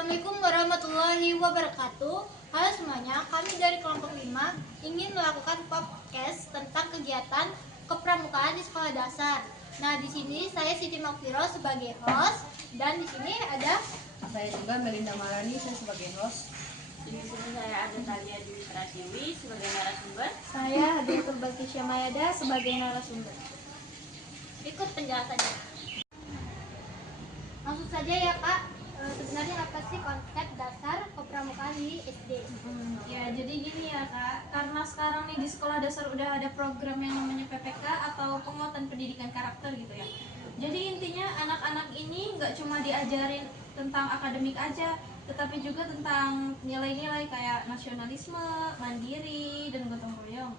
Assalamualaikum warahmatullahi wabarakatuh. Halo semuanya, kami dari kelompok 5 ingin melakukan podcast tentang kegiatan kepramukaan di sekolah dasar. Nah, di sini saya Siti Makfiro sebagai host dan di sini ada saya juga Melinda Marani, saya sebagai host. Di sini saya ada Talia Dwi Pratiwi sebagai narasumber. Saya Hadiatul Balkisya Mayada sebagai narasumber. Ikut penjelasannya. Langsung saja ya Kak. Sebenarnya apa sih konsep dasar kepramukaan di SD? Ya, jadi gini ya Kak, karena sekarang nih di sekolah dasar udah ada program yang namanya PPK atau penguatan pendidikan karakter gitu ya. Jadi intinya anak-anak ini nggak cuma diajarin tentang akademik aja, tetapi juga tentang nilai-nilai kayak nasionalisme, mandiri, dan gotong royong.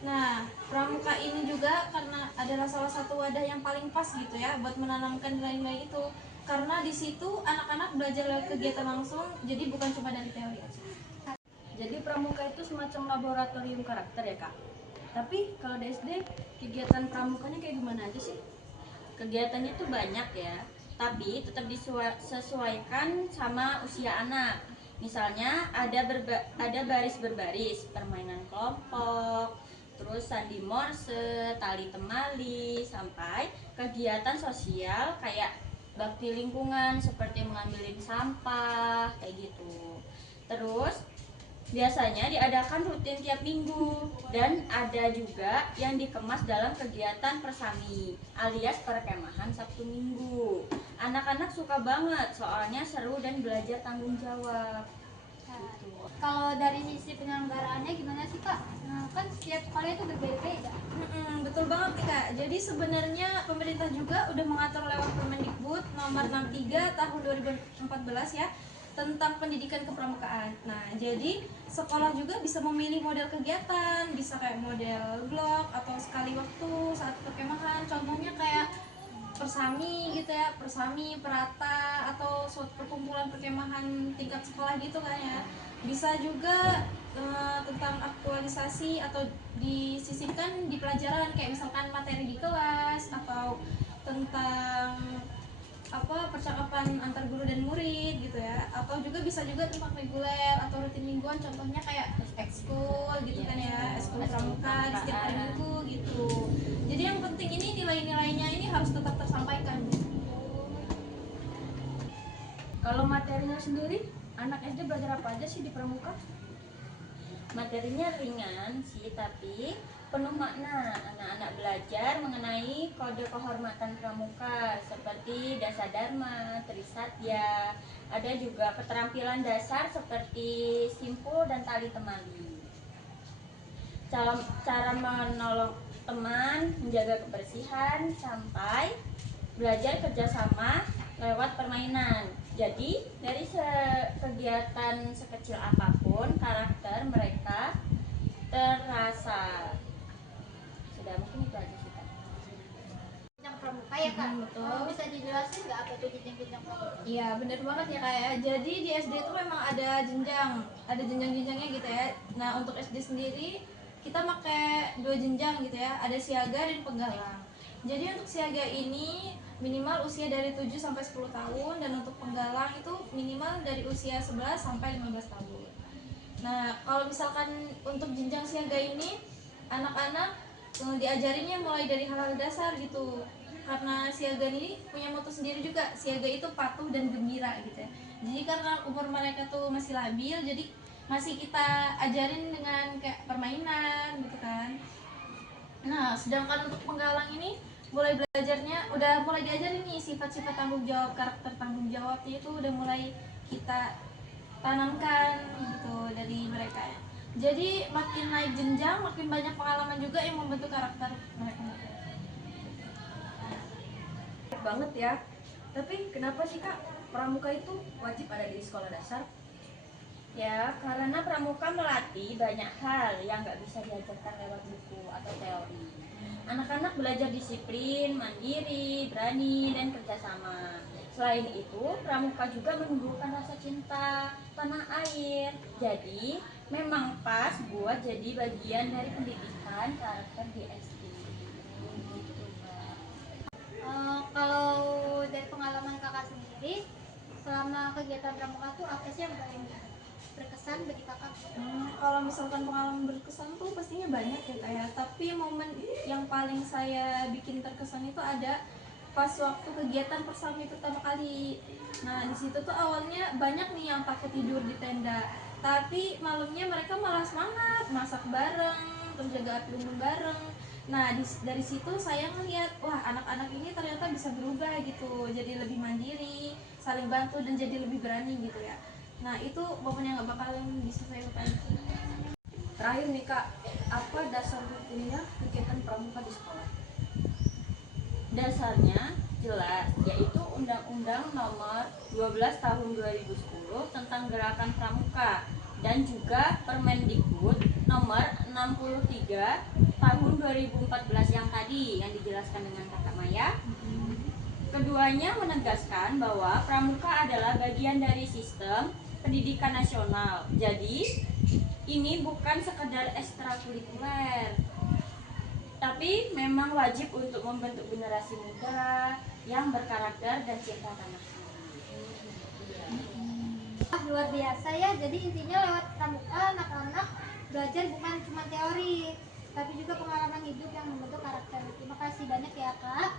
Nah, pramuka ini juga karena adalah salah satu wadah yang paling pas gitu ya buat menanamkan nilai-nilai itu. Karena di situ anak-anak belajar lewat kegiatan langsung, jadi bukan cuma dari teori aja. Jadi pramuka itu semacam laboratorium karakter ya Kak. Tapi kalau di SD kegiatan pramukanya kayak gimana aja sih? Kegiatannya tuh banyak ya, tapi tetap disesuaikan sama usia anak. Misalnya ada baris berbaris, permainan kelompok, terus sandi morse, tali temali, sampai kegiatan sosial kayak bakti lingkungan seperti mengambilin sampah kayak gitu. Terus biasanya diadakan rutin tiap minggu dan ada juga yang dikemas dalam kegiatan persami alias perkemahan Sabtu Minggu. Anak-anak suka banget soalnya seru dan belajar tanggung jawab. Gitu. Kalau dari sisi penyelenggaraannya gimana sih Kak? Kan setiap sekolah itu berbeda-beda. Betul banget nih Kak. Jadi sebenarnya pemerintah juga udah mengatur lewat Permendikbud nomor 63 tahun 2014 ya tentang pendidikan kepramukaan. Nah, jadi sekolah juga bisa memilih model kegiatan, bisa kayak model blok atau sekali waktu saat perkemahan. Contohnya kayak persami gitu ya, persami, perata, atau suatu perkumpulan perkemahan tingkat sekolah gitu kan ya. Bisa juga tentang aktualisasi atau disisipkan di pelajaran kayak misalkan materi di kelas atau tentang percakapan antar guru dan murid gitu ya, atau juga bisa juga tentang reguler atau rutin mingguan, contohnya kayak ekskul gitu kan ya, ekskul pramuka di setiap hari minggu gitu. Jadi yang penting ini nilai-nilainya ini harus tetap tersampaikan. Kalau materinya sendiri, anak SD belajar apa aja sih di pramuka? Materinya ringan sih, tapi penuh makna. Anak-anak belajar mengenai kode kehormatan pramuka seperti Dasa Dharma, Trisatya. Ada juga keterampilan dasar seperti simpul dan tali temali. Cara menolong teman, menjaga kebersihan, sampai belajar kerjasama lewat permainan. Jadi dari kegiatan sekecil apapun karakter mereka terasa. Sudah, mungkin itu aja sih Kak. Jenjang pramuka ya Kak? Betul. Bisa dijelasin nggak apa itu jenjang-jenjang pramuka? Iya bener banget ya Kak ya. Jadi di SD itu memang ada jenjang-jenjangnya gitu ya. Nah untuk SD sendiri kita pakai 2 jenjang gitu ya. Ada siaga dan penggalang. Jadi untuk siaga ini minimal usia dari 7 sampai 10 tahun dan untuk penggalang itu minimal dari usia 11 sampai 15 tahun. Nah kalau misalkan untuk jenjang siaga ini anak-anak diajarinnya mulai dari hal-hal dasar gitu, karena siaga ini punya moto sendiri juga, siaga itu patuh dan gembira gitu ya. Jadi karena umur mereka tuh masih labil, jadi masih kita ajarin dengan kayak permainan gitu kan. Nah sedangkan untuk penggalang ini udah mulai diajarin nih sifat-sifat tanggung jawab, karakter tanggung jawabnya itu udah mulai kita tanamkan gitu dari mereka ya. Jadi makin naik jenjang, makin banyak pengalaman juga yang membentuk karakter mereka. Banget ya. Tapi kenapa sih Kak pramuka itu wajib ada di sekolah dasar? Ya, karena pramuka melatih banyak hal yang nggak bisa diajarkan lewat buku atau teori. Anak-anak belajar disiplin, mandiri, berani, dan kerjasama. Selain itu, pramuka juga menumbuhkan rasa cinta tanah air. Jadi, memang pas buat jadi bagian dari pendidikan karakter di SD. Gitu, Mbak. Kalau dari pengalaman kakak sendiri, selama kegiatan pramuka tuh apa sih yang paling berkesan bagi kakak? Kalau misalkan pengalaman berkesan tuh pastinya banyak ya Kak ya. Tapi momen yang paling saya bikin terkesan itu ada pas waktu kegiatan persami pertama kali. Nah di situ tuh awalnya banyak nih yang takut tidur di tenda. Tapi malamnya mereka malah semangat masak bareng, terus jaga api unggun bareng. Nah dari situ saya ngeliat, wah anak-anak ini ternyata bisa berubah gitu, jadi lebih mandiri, saling bantu dan jadi lebih berani gitu ya. Nah itu momen yang gak bakalan bisa saya lupain. Terakhir nih Kak, apa dasar hukumnya kegiatan pramuka di sekolah? Dasarnya jelas, yaitu Undang-Undang Nomor 12 Tahun 2010 tentang Gerakan Pramuka dan juga Permendikbud Nomor 63 Tahun 2014 yang tadi yang dijelaskan dengan Kakak Maya. Keduanya menegaskan bahwa pramuka adalah bagian dari sistem pendidikan nasional. Jadi, ini bukan sekedar ekstrakurikuler, tapi memang wajib untuk membentuk generasi muda yang berkarakter dan cinta tanah air. Luar biasa ya, jadi intinya lewat pramuka anak-anak belajar bukan cuma teori, tapi juga pengalaman hidup yang membentuk karakter. Terima kasih banyak ya Kak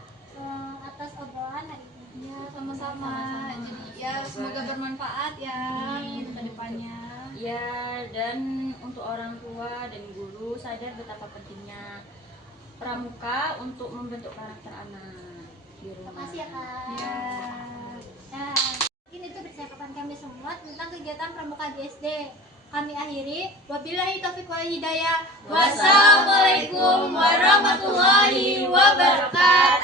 atas obrolan hari ini. Ya sama-sama. Jadi ya semoga bermanfaat ya untuk kedepannya. Ya, dan untuk orang tua dan guru sadar betapa pentingnya pramuka untuk membentuk karakter anak di Terima rumah. kasih ya Kak. Ya. Nah, mungkin itu percakapan kami semua tentang kegiatan pramuka di SD. Kami akhiri. Wabillahi taufiq wal hidayah. Wassalamualaikum warahmatullahi wabarakatuh.